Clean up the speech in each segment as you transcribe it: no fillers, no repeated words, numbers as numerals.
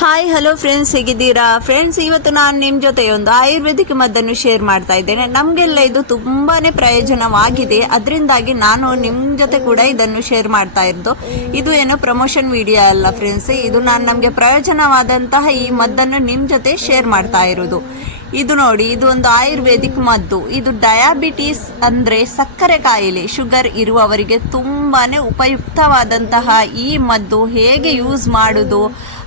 Hi hello friends, ಹೇಗಿದ್ದೀರಾ friends? ಇವತ್ತು ನಾನು ನಿಮ್ಮ ಜೊತೆ ಒಂದು ಆಯುರ್ವೇದಿಕ್ ಮದ್ದನ್ನು ಶೇರ್ ಮಾಡ್ತಾ ಇದ್ದೇನೆ. ನಮಗೆಲ್ಲ ಇದು ತುಂಬಾ ಪ್ರಯೋಜನವಾಗಿದೆ. ಅದರಿಂದಾಗಿ ನಾನು ನಿಮ್ಮ ಜೊತೆ ಕೂಡ ಇದನ್ನು ಶೇರ್ ಮಾಡ್ತಾ ಇರೋದು. ಇದು ಏನೋ ಪ್ರಮೋಷನ್ ವಿಡಿಯೋ ಅಲ್ಲ ಫ್ರೆಂಡ್ಸ್, ಇದು ನಾನು ನಮಗೆ ಪ್ರಯೋಜನವಾದಂತಹ ಈ ಮದ್ದನ್ನು ನಿಮ್ಮ ಜೊತೆ ಶೇರ್ ಮಾಡ್ತಾ ಇರೋದು. ಇದು ನೋಡಿ, ಇದು ಒಂದು ಆಯುರ್ವೇದಿಕ್ ಮದ್ದು. ಇದು ಡಯಾಬಿಟೀಸ್ ಅಂದರೆ ಸಕ್ಕರೆ ಕಾಯಿಲೆ, ಶುಗರ್ ಇರುವವರಿಗೆ ತುಂಬಾ ಉಪಯುಕ್ತವಾದಂತಹ ಈ ಮದ್ದು ಹೇಗೆ ಯೂಸ್ ಮಾಡೋದು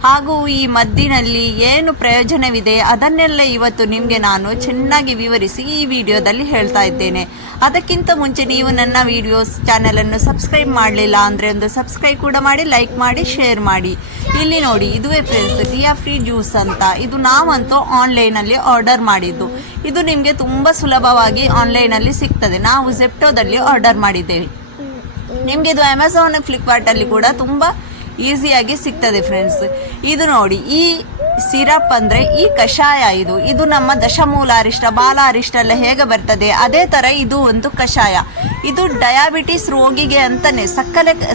ಹಾಗೂ ಈ ಮದ್ದಿನಲ್ಲಿ ಏನು ಪ್ರಯೋಜನವಿದೆ ಅದನ್ನೆಲ್ಲ ಇವತ್ತು ನಿಮಗೆ ನಾನು ಚೆನ್ನಾಗಿ ವಿವರಿಸಿ ಈ ವಿಡಿಯೋದಲ್ಲಿ ಹೇಳ್ತಾ ಇದ್ದೇನೆ. ಅದಕ್ಕಿಂತ ಮುಂಚೆ ನೀವು ನನ್ನ ವಿಡಿಯೋಸ್ ಚಾನಲನ್ನು ಸಬ್ಸ್ಕ್ರೈಬ್ ಮಾಡಲಿಲ್ಲ ಅಂದರೆ ಒಂದು ಸಬ್ಸ್ಕ್ರೈಬ್ ಕೂಡ ಮಾಡಿ, ಲೈಕ್ ಮಾಡಿ, ಶೇರ್ ಮಾಡಿ. ಇಲ್ಲಿ ನೋಡಿ, ಇದುವೇ ಫ್ರೆಂಡ್ಸ್ ರಿಯಾ ಫ್ರೀ ಜ್ಯೂಸ್ ಅಂತ. ಇದು ನಾವಂತೂ ಆನ್ಲೈನಲ್ಲಿ ಆರ್ಡರ್ ಮಾಡಿದ್ದು. ಇದು ನಿಮಗೆ ತುಂಬ ಸುಲಭವಾಗಿ ಆನ್ಲೈನಲ್ಲಿ ಸಿಗ್ತದೆ. ನಾವು ಝೆಪ್ಟೋದಲ್ಲಿ ಆರ್ಡರ್ ಮಾಡಿದ್ದೇವೆ. ನಿಮಗೆ ಇದು ಅಮೆಝಾನ್, ಫ್ಲಿಪ್ಕಾರ್ಟಲ್ಲಿ ಕೂಡ ತುಂಬ ಈಸಿಯಾಗಿ ಸಿಗ್ತದೆ ಫ್ರೆಂಡ್ಸ್. ಇದು ನೋಡಿ, ಈ ಸಿರಪ್ ಅಂದರೆ ಈ ಕಷಾಯ, ಇದು ನಮ್ಮ ದಶಮೂಲ ಅರಿಷ್ಟ, ಬಾಲ ಅರಿಷ್ಟ ಎಲ್ಲ ಹೇಗೆ ಬರ್ತದೆ ಅದೇ ಥರ ಇದು ಒಂದು ಕಷಾಯ. ಇದು ಡಯಾಬಿಟಿಸ್ ರೋಗಿಗೆ ಅಂತಾನೆ,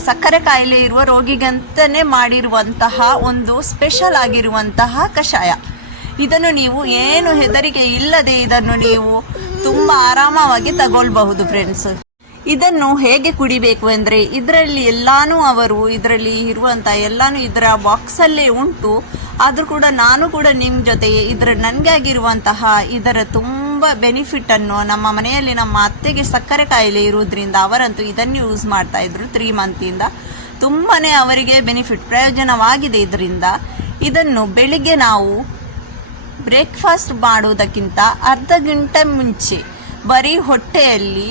ಸಕ್ಕರೆ ಕಾಯಿಲೆ ಇರುವ ರೋಗಿಗೆ ಅಂತಾನೆ ಮಾಡಿರುವಂತಹ ಒಂದು ಸ್ಪೆಷಲ್ ಆಗಿರುವಂತಹ ಕಷಾಯ. ಇದನ್ನು ನೀವು ಏನು ಹೆದರಿಕೆ ಇಲ್ಲದೆ ಇದನ್ನು ನೀವು ತುಂಬ ಆರಾಮವಾಗಿ ತಗೊಳ್ಬಹುದು ಫ್ರೆಂಡ್ಸ್. ಇದನ್ನು ಹೇಗೆ ಕುಡಿಬೇಕು ಅಂದರೆ, ಇದರಲ್ಲಿ ಎಲ್ಲಾನು ಇದರಲ್ಲಿ ಇರುವಂಥ ಎಲ್ಲಾನು ಇದರ ಬಾಕ್ಸಲ್ಲೇ ಉಂಟು. ಆದರೂ ಕೂಡ ನಾನು ಕೂಡ ನಿಮ್ಮ ಜೊತೆಗೆ ನನಗೆ ಆಗಿರುವಂತಹ ಇದರ ತುಂಬ ಬೆನಿಫಿಟನ್ನು, ನಮ್ಮ ಮನೆಯಲ್ಲಿ ನಮ್ಮ ಅತ್ತೆಗೆ ಸಕ್ಕರೆ ಕಾಯಿಲೆ ಇರುವುದರಿಂದ ಅವರಂತೂ ಇದನ್ನು ಯೂಸ್ ಮಾಡ್ತಾ ಇದ್ರು 3 ಮಂತಿಂದ. ತುಂಬಾ ಅವರಿಗೆ ಬೆನಿಫಿಟ್, ಪ್ರಯೋಜನವಾಗಿದೆ ಇದರಿಂದ. ಇದನ್ನು ಬೆಳಿಗ್ಗೆ ನಾವು ಬ್ರೇಕ್ಫಾಸ್ಟ್ ಮಾಡುವುದಕ್ಕಿಂತ ಅರ್ಧ ಗಂಟೆ ಮುಂಚೆ ಬರೀ ಹೊಟ್ಟೆಯಲ್ಲಿ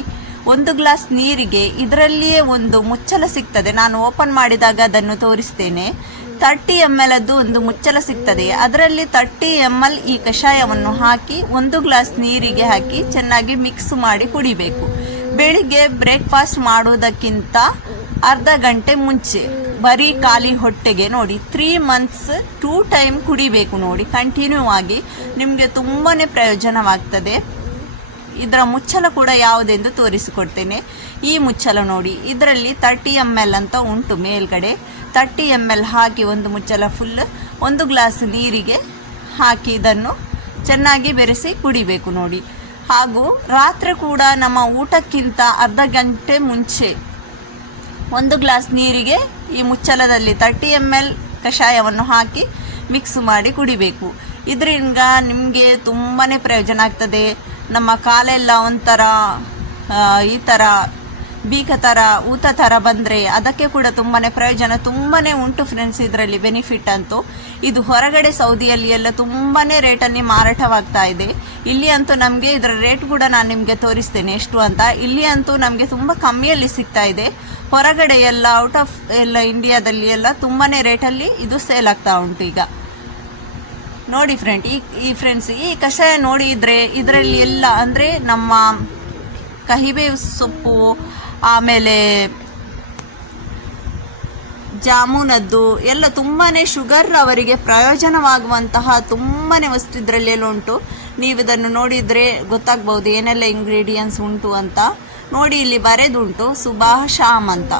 1 ಗ್ಲಾಸ್ ನೀರಿಗೆ, ಇದರಲ್ಲಿಯೇ ಒಂದು ಮುಚ್ಚಳ ಸಿಗ್ತದೆ, ನಾನು ಓಪನ್ ಮಾಡಿದಾಗ ಅದನ್ನು ತೋರಿಸ್ತೇನೆ. 30 ml ಅದು ಒಂದು ಮುಚ್ಚಳ ಸಿಗ್ತದೆ. ಅದರಲ್ಲಿ 30 ml ಈ ಕಷಾಯವನ್ನು ಹಾಕಿ 1 ಗ್ಲಾಸ್ ನೀರಿಗೆ ಹಾಕಿ ಚೆನ್ನಾಗಿ ಮಿಕ್ಸ್ ಮಾಡಿ ಕುಡಿಬೇಕು. ಬೆಳಿಗ್ಗೆ ಬ್ರೇಕ್ಫಾಸ್ಟ್ ಮಾಡುವುದಕ್ಕಿಂತ ಅರ್ಧ ಗಂಟೆ ಮುಂಚೆ ಬರೀ ಖಾಲಿ ಹೊಟ್ಟೆಗೆ. ನೋಡಿ, 3 ಮಂತ್ಸ್ 2 ಟೈಮ್ ಕುಡಿಬೇಕು ನೋಡಿ, ಕಂಟಿನ್ಯೂ ಆಗಿ. ನಿಮಗೆ ತುಂಬಾ ಪ್ರಯೋಜನವಾಗ್ತದೆ. ಇದರ ಮುಚ್ಚಳ ಕೂಡ ಯಾವುದೆಂದು ತೋರಿಸಿಕೊಡ್ತೇನೆ. ಈ ಮುಚ್ಚಳ ನೋಡಿ, ಇದರಲ್ಲಿ 30 ml ಅಂತ ಉಂಟು ಮೇಲ್ಗಡೆ. 30 ml ಹಾಕಿ ಒಂದು ಮುಚ್ಚಳ ಫುಲ್ 1 ಗ್ಲಾಸ್ ನೀರಿಗೆ ಹಾಕಿ ಇದನ್ನು ಚೆನ್ನಾಗಿ ಬೆರೆಸಿ ಕುಡಿಬೇಕು ನೋಡಿ. ಹಾಗೂ ರಾತ್ರಿ ಕೂಡ ನಮ್ಮ ಊಟಕ್ಕಿಂತ ಅರ್ಧ ಗಂಟೆ ಮುಂಚೆ 1 ಗ್ಲಾಸ್ ನೀರಿಗೆ ಈ ಮುಚ್ಚಳದಲ್ಲಿ 30 ml ಕಷಾಯವನ್ನು ಹಾಕಿ ಮಿಕ್ಸ್ ಮಾಡಿ ಕುಡಿಬೇಕು. ಇದರಿಂದ ನಿಮಗೆ ತುಂಬಾ ಪ್ರಯೋಜನ ಆಗ್ತದೆ. ನಮ್ಮ ಕಾಲೆಲ್ಲ ಒಂಥರ ಈ ಥರ ಬೀಕ ಥರ, ಊತ ಥರ ಬಂದರೆ ಅದಕ್ಕೆ ಕೂಡ ತುಂಬಾ ಪ್ರಯೋಜನ ತುಂಬಾ ಉಂಟು ಫ್ರೆಂಡ್ಸ್. ಇದರಲ್ಲಿ ಬೆನಿಫಿಟ್ ಅಂತೂ ಇದು ಹೊರಗಡೆ ಸೌದಿಯಲ್ಲಿ ಎಲ್ಲ ತುಂಬಾ ರೇಟಲ್ಲಿ ಮಾರಾಟವಾಗ್ತಾ ಇದೆ. ಇಲ್ಲಿ ಅಂತೂ ನಮಗೆ ಇದರ ರೇಟ್ ಕೂಡ ನಾನು ನಿಮಗೆ ತೋರಿಸ್ತೇನೆ ಎಷ್ಟು ಅಂತ. ಇಲ್ಲಿ ಅಂತೂ ನಮಗೆ ತುಂಬ ಕಮ್ಮಿಯಲ್ಲಿ ಸಿಗ್ತಾ ಇದೆ. ಹೊರಗಡೆ ಎಲ್ಲ ಔಟ್ ಆಫ್ ಎಲ್ಲ ಇಂಡಿಯಾದಲ್ಲಿ ಎಲ್ಲ ತುಂಬಾ ರೇಟಲ್ಲಿ ಇದು ಸೇಲ್ ಆಗ್ತಾ ಉಂಟು ಈಗ. ನೋಡಿ ಫ್ರೆಂಡ್ಸ್, ಈ ಕಷಾಯ ನೋಡಿದರೆ ಇದರಲ್ಲಿ ಎಲ್ಲ ಅಂದರೆ ನಮ್ಮ ಕಹಿಬೇವು ಸೊಪ್ಪು, ಆಮೇಲೆ ಜಾಮೂನದ್ದು ಎಲ್ಲ ತುಂಬಾ ಶುಗರ್ ಅವರಿಗೆ ಪ್ರಯೋಜನವಾಗುವಂತಹ ತುಂಬಾ ವಸ್ತು ಇದರಲ್ಲಿ ಎಲ್ಲ ಉಂಟು. ನೀವು ಇದನ್ನು ನೋಡಿದರೆ ಗೊತ್ತಾಗ್ಬೋದು ಏನೆಲ್ಲ ಇಂಗ್ರೀಡಿಯೆಂಟ್ಸ್ ಉಂಟು ಅಂತ. ನೋಡಿ, ಇಲ್ಲಿ ಬರೆದುಂಟು ಸುಭಾಷಾಮ್ ಅಂತ.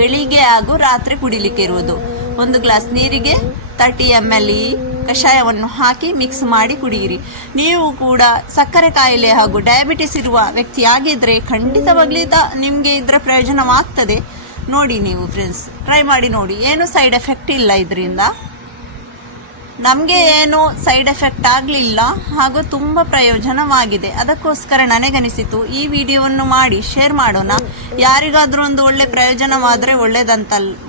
ಬೆಳಿಗ್ಗೆ ಹಾಗೂ ರಾತ್ರಿ ಕುಡಿಲಿಕ್ಕೆ ಇರುವುದು. 1 ಗ್ಲಾಸ್ ನೀರಿಗೆ 30 ml ಈ ಕಷಾಯವನ್ನು ಹಾಕಿ ಮಿಕ್ಸ್ ಮಾಡಿ ಕುಡಿಯಿರಿ. ನೀವು ಕೂಡ ಸಕ್ಕರೆ ಕಾಯಿಲೆ ಹಾಗೂ ಡಯಾಬಿಟಿಸ್ ಇರುವ ವ್ಯಕ್ತಿಯಾಗಿದ್ದರೆ ಖಂಡಿತವಾಗ್ಲೂ ನಿಮಗೆ ಇದರ ಪ್ರಯೋಜನವಾಗ್ತದೆ. ನೋಡಿ ನೀವು ಫ್ರೆಂಡ್ಸ್, ಟ್ರೈ ಮಾಡಿ ನೋಡಿ. ಏನು ಸೈಡ್ ಎಫೆಕ್ಟ್ ಇಲ್ಲ ಇದರಿಂದ. ನಮಗೆ ಏನು ಸೈಡ್ ಎಫೆಕ್ಟ್ ಆಗಲಿಲ್ಲ ಹಾಗೂ ತುಂಬ ಪ್ರಯೋಜನವಾಗಿದೆ. ಅದಕ್ಕೋಸ್ಕರ ನನಗನಿಸಿತು ಈ ವಿಡಿಯೋವನ್ನು ಮಾಡಿ ಶೇರ್ ಮಾಡೋಣ. ಯಾರಿಗಾದರೂ ಒಂದು ಒಳ್ಳೆ ಪ್ರಯೋಜನವಾದರೆ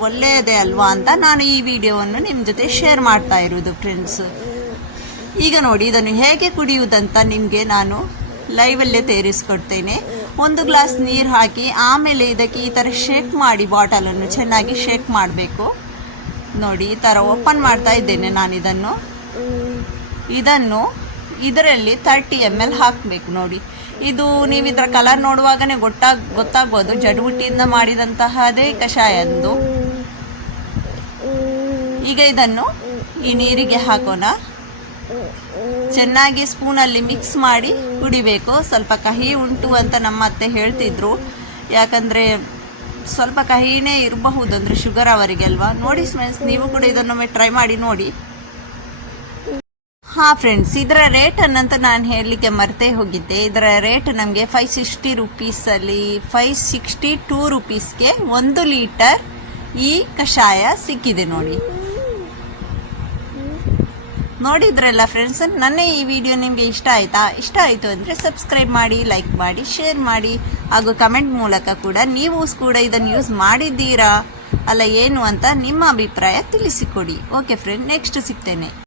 ಒಳ್ಳೆಯದೇ ಅಲ್ವಾ ಅಂತ ನಾನು ಈ ವಿಡಿಯೋವನ್ನು ನಿಮ್ಮ ಜೊತೆ ಶೇರ್ ಮಾಡ್ತಾ ಇರೋದು ಫ್ರೆಂಡ್ಸ್. ಈಗ ನೋಡಿ, ಇದನ್ನು ಹೇಗೆ ಕುಡಿಯುವುದಂತ ನಿಮಗೆ ನಾನು ಲೈವಲ್ಲೇ ತೋರಿಸ್ಕೊಡ್ತೇನೆ. 1 ಗ್ಲಾಸ್ ನೀರು ಹಾಕಿ ಆಮೇಲೆ ಇದಕ್ಕೆ ಈ ಥರ ಶೇಕ್ ಮಾಡಿ, ಬಾಟಲನ್ನು ಚೆನ್ನಾಗಿ ಶೇಕ್ ಮಾಡಬೇಕು. ನೋಡಿ, ಈ ಥರ ಓಪನ್ ಮಾಡ್ತಾ ಇದ್ದೇನೆ ನಾನು ಇದನ್ನು ಇದರಲ್ಲಿ 30 ml ಹಾಕಬೇಕು. ನೋಡಿ, ಇದು ನೀವು ಇದರ ಕಲರ್ ನೋಡುವಾಗನೇ ಗೊತ್ತಾಗ್ಬೋದು ಜಡಿಬುಟ್ಟಿಯಿಂದ ಮಾಡಿದಂತಹದೇ ಕಷಾಯ ಎಂದು. ಈಗ ಇದನ್ನು ಈ ನೀರಿಗೆ ಹಾಕೋಣ. ಚೆನ್ನಾಗಿ ಸ್ಪೂನಲ್ಲಿ ಮಿಕ್ಸ್ ಮಾಡಿ ಕುಡಿಬೇಕು. ಸ್ವಲ್ಪ ಕಹಿ ಉಂಟು ಅಂತ ನಮ್ಮ ಅತ್ತೆ ಹೇಳ್ತಿದ್ರು, ಯಾಕಂದರೆ ಸ್ವಲ್ಪ ಕಹಿನೇ ಇರಬಹುದು, ಅಂದರೆ ಶುಗರ್ ಅವರಿಗೆ ಅಲ್ವಾ. ನೋಡಿ ಫ್ರೆಂಡ್ಸ್, ನೀವು ಕೂಡ ಇದನ್ನೊಮ್ಮೆ ಟ್ರೈ ಮಾಡಿ ನೋಡಿ. ಹಾಂ ಫ್ರೆಂಡ್ಸ್, ಇದರ ರೇಟನ್ನಂತೂ ನಾನು ಹೇಳಲಿಕ್ಕೆ ಮರ್ತೇ ಹೋಗಿದ್ದೆ. ಇದರ ರೇಟ್ ನಮಗೆ 560 ರುಪೀಸಲ್ಲಿ 562 ರುಪೀಸ್ಗೆ 1 ಲೀಟರ್ ಈ ಕಷಾಯ ಸಿಕ್ಕಿದೆ ನೋಡಿ. ನೋಡಿದ್ರಲ್ಲ ಫ್ರೆಂಡ್ಸ್, ನನ್ನ ಈ ವಿಡಿಯೋ ನಿಮಗೆ ಇಷ್ಟ ಆಯಿತಾ? ಇಷ್ಟ ಆಯಿತು ಅಂದರೆ ಸಬ್ಸ್ಕ್ರೈಬ್ ಮಾಡಿ, ಲೈಕ್ ಮಾಡಿ, ಶೇರ್ ಮಾಡಿ, ಹಾಗೂ ಕಮೆಂಟ್ ಮೂಲಕ ಕೂಡ ನೀವು ಕೂಡ ಇದನ್ನು ಯೂಸ್ ಮಾಡಿದ್ದೀರಾ ಅಲ್ಲ ಏನು ಅಂತ ನಿಮ್ಮ ಅಭಿಪ್ರಾಯ ತಿಳಿಸಿಕೊಡಿ. Okay friend, next ಸಿಗ್ತೇನೆ.